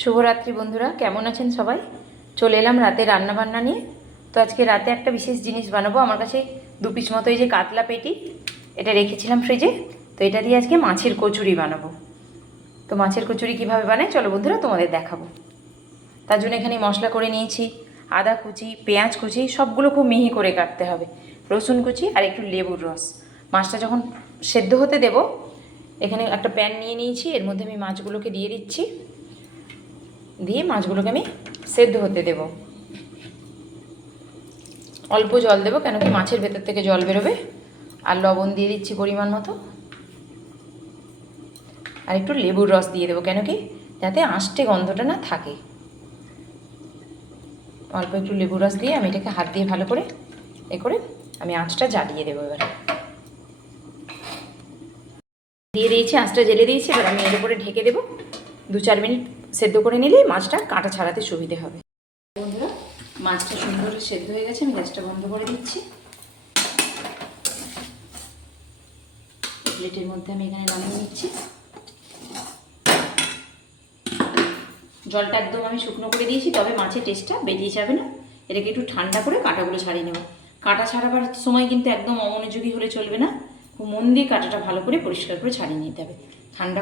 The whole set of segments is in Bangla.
শুভরাত্রি বন্ধুরা, কেমন আছেন সবাই? চলে এলাম রাতে রান্না বান্না নিয়ে। তো আজকে রাতে একটা বিশেষ জিনিস বানাবো। আমার কাছে 2 পিস মতো এই যে কাতলা পেটি, এটা রেখেছিলাম ফ্রিজে। তো এটা দিয়ে আজকে মাছের কচুরি বানাবো। তো মাছের কচুরি কিভাবে বানাই চলো বন্ধুরা তোমাদের দেখাবো। তার জন্য এখানে মশলা করে নিয়েছি, আদা কুচি, পেঁয়াজ কুচি, সবগুলো খুব মিহি করে কাটতে হবে, রসুন কুচি আর একটু লেবুর রস। মাছটা যখন সেদ্ধ হতে দেব, এখানে একটা প্যান নিয়ে নিয়েছি, এর মধ্যে আমি মাছগুলোকে দিয়ে দিচ্ছি। দিয়ে মাছগুলোকে আমি সেদ্ধ হতে দেব। অল্প জল দেবো, কেন কি মাছের ভেতর থেকে জল বেরোবে। আর লবণ দিয়ে দিচ্ছি পরিমাণ মতো, আর একটু লেবুর রস দিয়ে দেবো, কেন কি যাতে আঁশটে গন্ধটা না থাকে। অল্প একটু লেবুর রস দিয়ে আমি এটাকে হাত দিয়ে ভালো করে করে আমি আঁচটা জ্বালিয়ে দেবো। এবার দিয়ে দিয়েছি, আঁচটা জ্বেলে দিয়েছি। এবার আমি এর উপরে ঢেকে দেবো। 2-4 মিনিট সেদ্ধ করে নিলেই মাছটা কাঁটা ছাড়াতে সুবিধে হবে। বন্ধুরা, মাছটা সুন্দর সেদ্ধ হয়ে গেছে, আমি গ্যাসটা বন্ধ করে দিচ্ছি। প্লেটের মধ্যে আমি এখানে নামিয়ে নিচ্ছি। জলটা একদম আমি শুকনো করে দিয়েছি, তবে মাছের টেস্টটা বেরিয়ে যাবে না। এটাকে একটু ঠান্ডা করে কাঁটাগুলো ছাড়িয়ে নেব। কাঁটা ছাড়াবার সময় কিন্তু একদম অমনোযোগী হলে চলবে না, খুব মন দিয়ে কাঁটাটা ভালো করে পরিষ্কার করে ছাড়িয়ে নিতে হবে। ঠান্ডা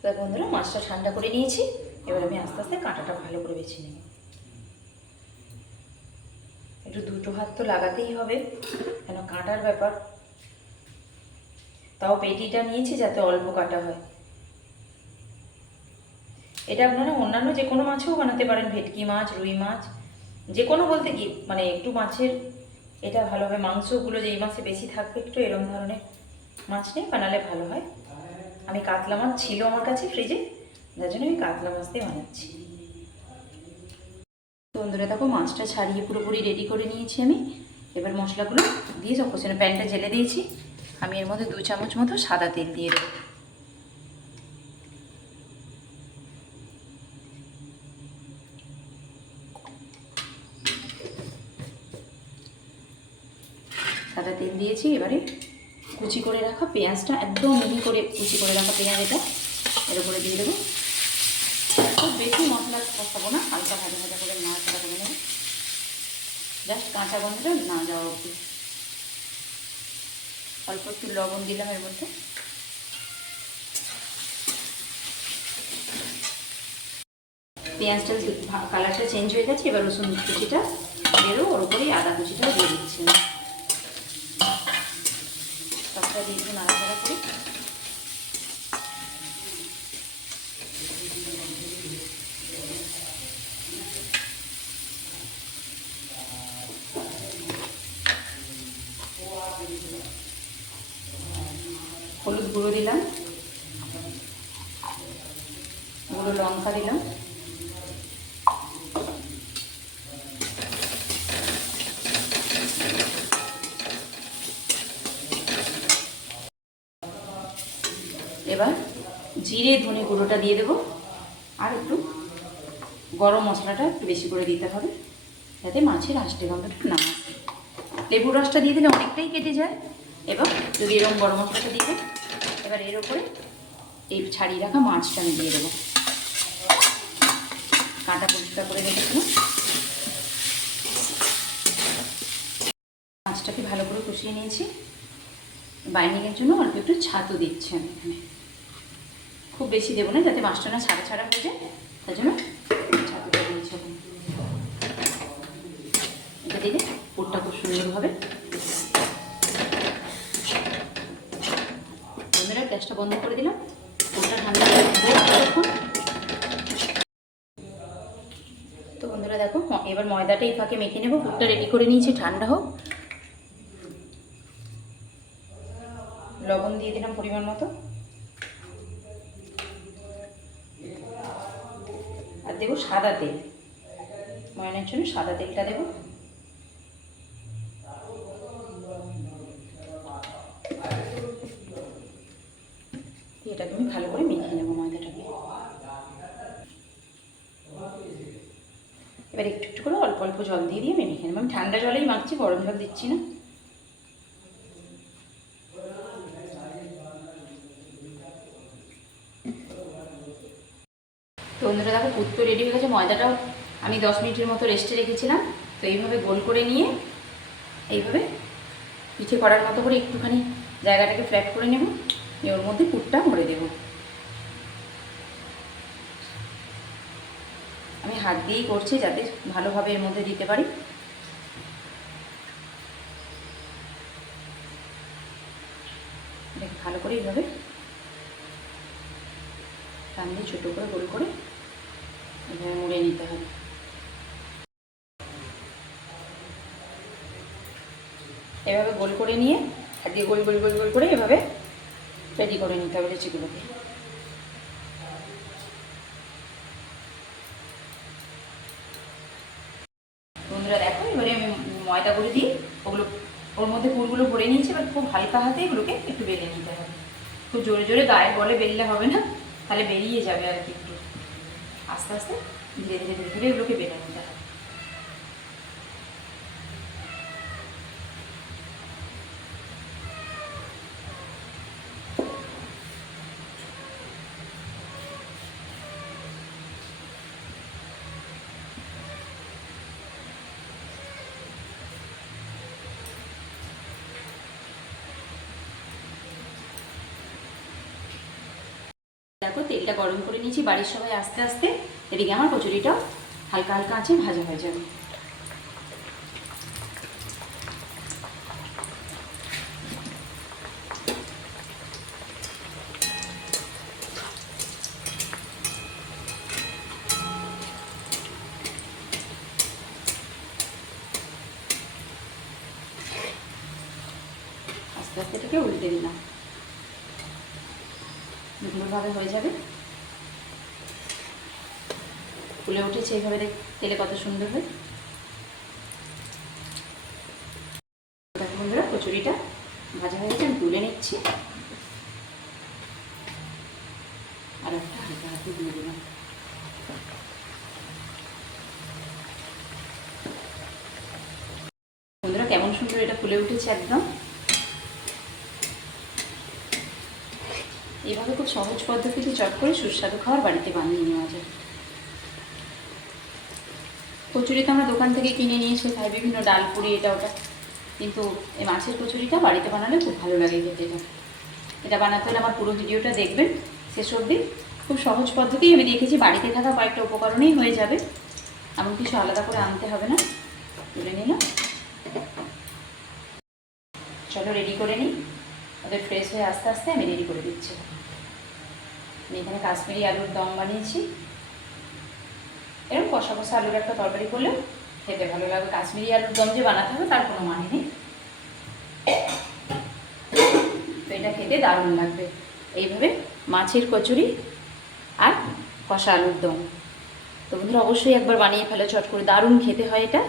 তো বন্ধুরা, মাছটা ঠান্ডা করে নিয়েছি। এবার আমি আস্তে আস্তে কাঁটাটা ভালো করে বেছে নেব। একটু দুটো হাত তো লাগাতেই হবে, কেন কাঁটার ব্যাপার। তাও পেটিটা নিয়েছি যাতে অল্প কাটা হয়। এটা আপনারা অন্যান্য যে কোনো মাছেও বানাতে পারেন, ভেটকি মাছ, রুই মাছ, যে কোনো বলতে কি মানে একটু মাছের এটা ভালো হবে। মাংসগুলো যেই মাছে বেশি থাকবে একটু এরকম ধরনের মাছ নিয়ে বানালে ভালো হয়। আমি কাতলা মাছ ছিল আমার কাছে ফ্রিজে, যার জন্য আমি কাতলা মাছ দিয়ে বানাচ্ছি। তো বন্ধুরা দেখো, মাছটা ছাড়িয়ে পুরোপুরি রেডি করে নিয়েছি আমি। এবার মশলাগুলো দিয়ে সব কষানো, প্যানটা জেলে দিয়েছি। আমি এর মধ্যে 2 চামচ মতো সাদা তেল দিয়ে দেবো। সাদা তেল দিয়েছি। এবারে কুচি করে রাখা পেঁয়াজটা, একদম মিহি করে কুচি করে রাখা পেঁয়াজ এটা এর উপরে দিয়ে দেবো। খুব বেশি মশলা কষাবো না, হালকা ভাজা ভাজা করে নাড়াচাড়া করে নেবো, জাস্ট কাঁচা গন্ধটা না যাওয়া অবধি। অল্প একটু লবণ দিলাম এর মধ্যে। পেঁয়াজটা কালারটা চেঞ্জ হয়ে গেছে। এবার রসুন কুচিটা বেরো, ওর উপরেই আদা কুচিটাও দিয়ে দিচ্ছি। সবটা দিয়ে একটু নাড়াচাড়া করি। হলুদ গুঁড়ো দিলাম, গুঁড়ো লঙ্কা দিলাম, এবার জিরে ধনে গুঁড়োটা দিয়ে দেবো। আর একটু গরম মশলাটা একটু বেশি করে দিতে হবে, যাতে মাছের আঁশটে গন্ধটা না আসে। লেবুর রসটা দিয়ে দিলে অনেকটাই কেটে যায়। এবার যদি এরকম গরম মশলাটা দিয়ে দেবো, এবার এর উপরে এই ছাড়িয়ে রাখা মাছটা আমি দিয়ে দেবো। কাঁটা পরিষ্কার করে রেখেছিলাম। মাছটাকে ভালো করে কষিয়ে নিয়েছি। বাইন্ডিংয়ের জন্য অল্প একটু ছাতু দিচ্ছি আমি এখানে, খুব বেশি দেবো না, যাতে মাছটা না ছাড়া ছাড়া হয়ে যায়, তার জন্য ছাতুটা দিয়েছি। এটা দিলে পুরটা খুব সুন্দর হবে। বন্ধুরা, গ্যাসটা বন্ধ করে দিলাম, পুরটা ঠান্ডা করে দেবো। তো বন্ধুরা দেখো, এবার ময়দাটা এই ফাঁকে মেখে নেবো। পুরটা রেডি করে নিয়েছি, ঠান্ডা হোক। লবণ দিয়ে দিলাম পরিমাণ মতো, আর দেবো সাদা তেল। ময়নের জন্য সাদা তেলটা দেবো। এটাকে আমি ভালো করে মেখে নেবো ময়দাটাকে। এবার একটু একটু করে অল্প অল্প জল দিয়ে আমি মেখে নেবো। আমি ঠান্ডা জলেই মাখছি, গরম জল দিচ্ছি না। তো বন্ধুরা দেখো পুর তো রেডি হয়ে গেছে। ময়দাটাও আমি 10 মিনিটের মতো রেস্টে রেখেছিলাম। তো এইভাবে গোল করে নিয়ে এইভাবে পিঠে করার মতো করে একটুখানি জায়গাটাকে ফ্ল্যাট করে নেব, ওর মধ্যে পুরটা ভরে দেব। আমি হাত দিয়েই করছি যাতে ভালোভাবে এর মধ্যে দিতে পারি। এটাকে ভালো করে এইভাবে টান দিয়ে ছোটো করে গোল করে এভাবে মুড়ে নিতে হবে। এভাবে গোল করে নিয়ে হাত দিয়ে গোল গোল গোল গোল করে এভাবে রেডি করে নিতে হবে লিচিগুলোকে। বন্ধুরা দেখো এবারে আমি ময়দাগুলো দিয়ে ওগুলো ওর মধ্যে পুরগুলো ভরে নিয়েছি। এবার খুব হালকা হাতে এগুলোকে একটু বেলে নিতে হবে। খুব জোরে জোরে গায়ের বলে বেললে হবে না, তাহলে বেরিয়ে যাবে আর কি। একটু আস্তে আস্তে ধীরে ধীরে ধীরে ধীরে এগুলোকে বেলে নিতে হবে। দেখো তেলটা গরম করে নিয়েছি, বাড়ির সবাই আস্তে আস্তে, এদিকে আমার কচুরিটাও হালকা হালকা আছে ভাজা হয়ে যাবে। আস্তে আস্তে এটাকে উল্টে দিলাম, ভাবে হয়ে যাবে। ফুলে উঠেছে এইভাবে, তেলে কত সুন্দর হয়। দেখো বন্ধুরা কচুরিটা ভাজা হয়ে গেছে, আমি তুলে নিচ্ছি। আর একটা হালকা হাতে দিয়ে দিলাম। বন্ধুরা কেমন সুন্দর এটা ফুলে উঠেছে একদম। এইভাবে খুব সহজ পদ্ধতিতে চট করে সুস্বাদু খাবার বাড়িতে বানিয়ে নেওয়া যায়। কচুরি তো আমরা দোকান থেকে কিনে নিয়ে এসে খাই, বিভিন্ন ডাল পুরি এটা ওটা, কিন্তু এই মাছের কচুরিটা বাড়িতে বানালে খুব ভালো লাগে খেতে। এটা বানাতে হলে আমার পুরো ভিডিওটা দেখবেন শেষ অবধি। খুব সহজ পদ্ধতি, আমি দেখেছি বাড়িতে থাকা কয়েকটা উপকরণেই হয়ে যাবে, এমন কিছু আলাদা করে আনতে হবে না। তুলে নিলাম, চলো রেডি করে নিই। ওদের ফ্রেশ হয়ে আস্তে আস্তে আমি রেডি করে দিচ্ছি। আমি এখানে কাশ্মীরি আলুর দম বানিয়েছি। এরকম কষা কষা আলুর একটা তরকারি করলে খেতে ভালো লাগবে। কাশ্মীরি আলুর দম যে বানাতে হবে তার কোনো মানে নেই, তো এটা খেতে দারুণ লাগবে। এইভাবে মাছের কচুরি আর কষা আলুর দম। তো বন্ধুরা অবশ্যই একবার বানিয়ে ফেলো চট করে, দারুণ খেতে হয় এটা।